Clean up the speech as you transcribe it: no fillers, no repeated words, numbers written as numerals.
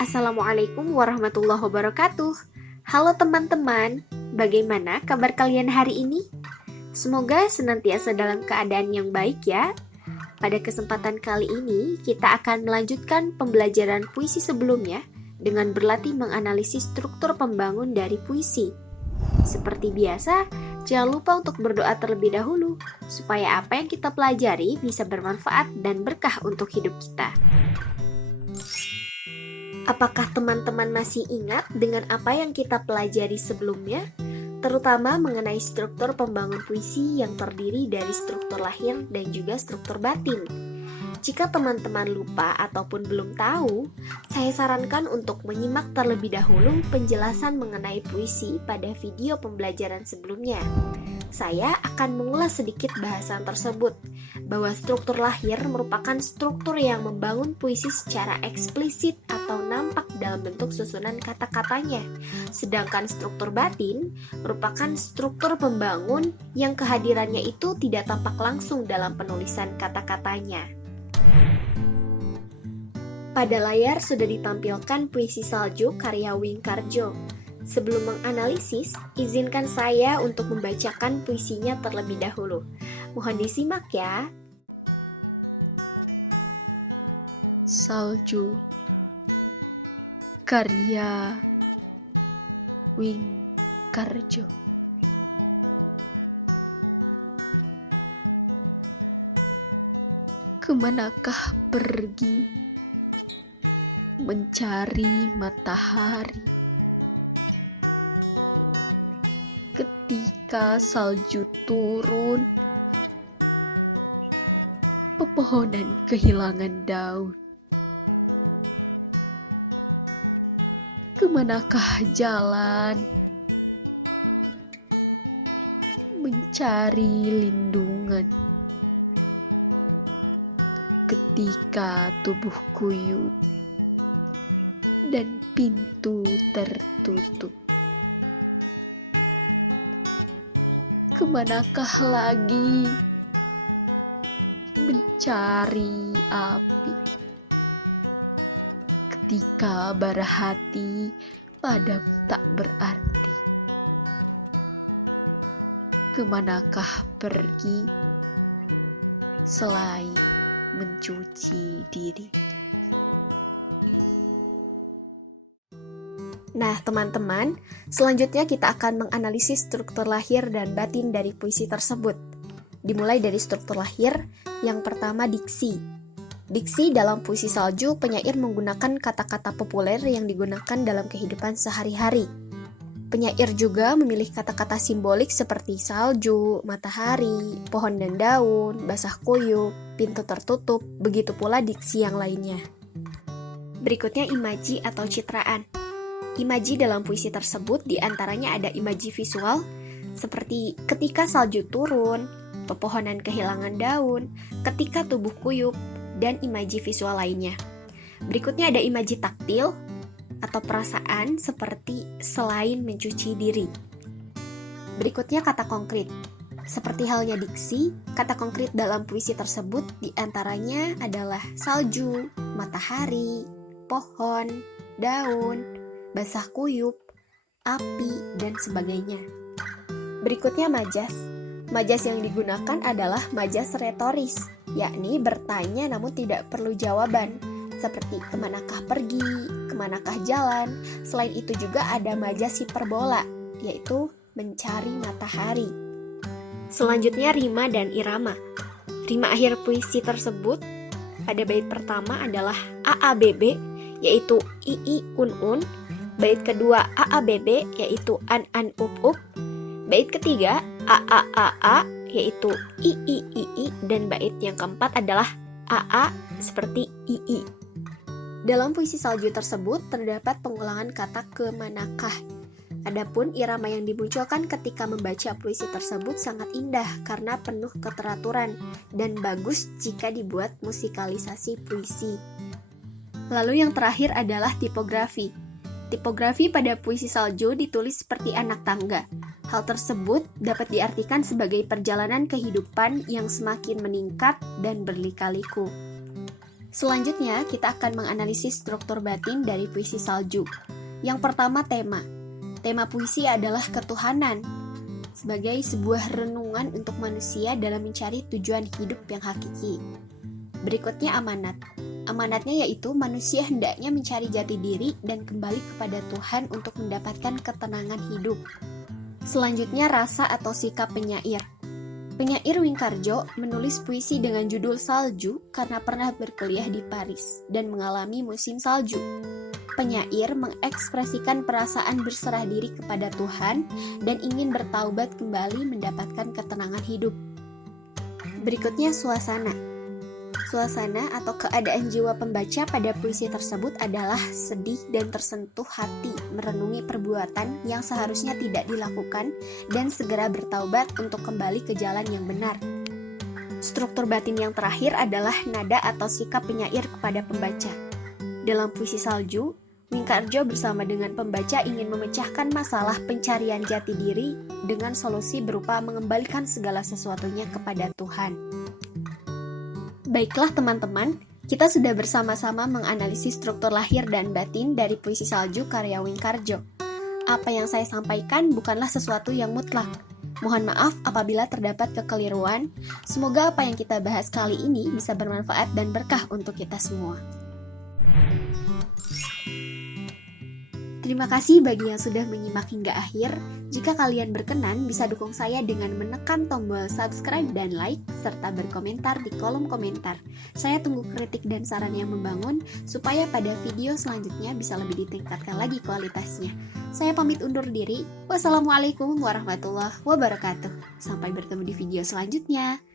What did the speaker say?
Assalamualaikum warahmatullahi wabarakatuh. Halo teman-teman, bagaimana kabar kalian hari ini? Semoga senantiasa dalam keadaan yang baik ya. Pada kesempatan kali ini, kita akan melanjutkan pembelajaran puisi sebelumnya dengan berlatih menganalisis struktur pembangun dari puisi. Seperti biasa, jangan lupa untuk berdoa terlebih dahulu, supaya apa yang kita pelajari bisa bermanfaat dan berkah untuk hidup kita. Apakah teman-teman masih ingat dengan apa yang kita pelajari sebelumnya? Terutama mengenai struktur pembangun puisi yang terdiri dari struktur lahir dan juga struktur batin. Jika teman-teman lupa ataupun belum tahu, saya sarankan untuk menyimak terlebih dahulu penjelasan mengenai puisi pada video pembelajaran sebelumnya. Saya akan mengulas sedikit bahasan tersebut, bahwa struktur lahir merupakan struktur yang membangun puisi secara eksplisit atau nampak dalam bentuk susunan kata-katanya. Sedangkan struktur batin merupakan struktur pembangun yang kehadirannya itu tidak tampak langsung dalam penulisan kata-katanya. Pada layar sudah ditampilkan puisi Salju karya Wingkarjo. Sebelum menganalisis, izinkan saya untuk membacakan puisinya terlebih dahulu. Mohon disimak ya. Salju karya Wingkarjo. Kemanakah pergi mencari matahari ketika salju turun, pepohonan kehilangan daun? Kemanakah jalan mencari lindungan ketika tubuh kuyup dan pintu tertutup? Kemanakah lagi mencari api ketika bara hati padam tak berarti? Kemanakah pergi selain mencuci diri? Nah, teman-teman, selanjutnya kita akan menganalisis struktur lahir dan batin dari puisi tersebut. Dimulai dari struktur lahir, yang pertama diksi. Diksi dalam puisi Salju, penyair menggunakan kata-kata populer yang digunakan dalam kehidupan sehari-hari. Penyair juga memilih kata-kata simbolik seperti salju, matahari, pohon dan daun, basah kuyup, pintu tertutup, begitu pula diksi yang lainnya. Berikutnya imaji atau citraan. Imaji dalam puisi tersebut diantaranya ada imaji visual seperti ketika salju turun, pepohonan kehilangan daun, ketika tubuh kuyup, dan imaji visual lainnya. Berikutnya ada imaji taktil atau perasaan seperti selain mencuci diri. Berikutnya kata konkret. Seperti halnya diksi, kata konkret dalam puisi tersebut diantaranya adalah salju, matahari, pohon, daun, basah kuyup, api, dan sebagainya. Berikutnya majas. Majas yang digunakan adalah majas retoris, yakni bertanya namun tidak perlu jawaban, seperti kemanakah pergi, kemanakah jalan. Selain itu juga ada majas hiperbola, yaitu mencari matahari. Selanjutnya rima dan irama. Rima akhir puisi tersebut pada bait pertama adalah AABB, yaitu II Un. Bait kedua AABB, yaitu An Up. Bait ketiga AAAA, yaitu II. Dan bait yang keempat adalah AA seperti II. Dalam puisi Salju tersebut terdapat pengulangan kata kemanakah. Adapun irama yang dimunculkan ketika membaca puisi tersebut sangat indah karena penuh keteraturan dan bagus jika dibuat musikalisasi puisi. Lalu yang terakhir adalah tipografi. Tipografi pada puisi Salju ditulis seperti anak tangga. Hal tersebut dapat diartikan sebagai perjalanan kehidupan yang semakin meningkat dan berlika-liku. Selanjutnya, kita akan menganalisis struktur batin dari puisi salju. Yang pertama, tema. Tema puisi adalah ketuhanan, sebagai sebuah renungan untuk manusia dalam mencari tujuan hidup yang hakiki. Berikutnya, amanat. Amanatnya yaitu manusia hendaknya mencari jati diri dan kembali kepada Tuhan untuk mendapatkan ketenangan hidup. Selanjutnya, rasa atau sikap penyair. Penyair Wingkarjo menulis puisi dengan judul Salju karena pernah berkuliah di Paris dan mengalami musim salju. Penyair mengekspresikan perasaan berserah diri kepada Tuhan dan ingin bertaubat kembali mendapatkan ketenangan hidup. Berikutnya, suasana. Suasana atau keadaan jiwa pembaca pada puisi tersebut adalah sedih dan tersentuh hati merenungi perbuatan yang seharusnya tidak dilakukan dan segera bertaubat untuk kembali ke jalan yang benar. Struktur batin yang terakhir adalah nada atau sikap penyair kepada pembaca. Dalam puisi salju, Wingkarjo bersama dengan pembaca ingin memecahkan masalah pencarian jati diri dengan solusi berupa mengembalikan segala sesuatunya kepada Tuhan. Baiklah teman-teman, kita sudah bersama-sama menganalisis struktur lahir dan batin dari puisi salju karya Wingkarjo. Apa yang saya sampaikan bukanlah sesuatu yang mutlak. Mohon maaf apabila terdapat kekeliruan. Semoga apa yang kita bahas kali ini bisa bermanfaat dan berkah untuk kita semua. Terima kasih bagi yang sudah menyimak hingga akhir. Jika kalian berkenan, bisa dukung saya dengan menekan tombol subscribe dan like, serta berkomentar di kolom komentar. Saya tunggu kritik dan saran yang membangun, supaya pada video selanjutnya bisa lebih ditingkatkan lagi kualitasnya. Saya pamit undur diri. Wassalamualaikum warahmatullahi wabarakatuh. Sampai bertemu di video selanjutnya.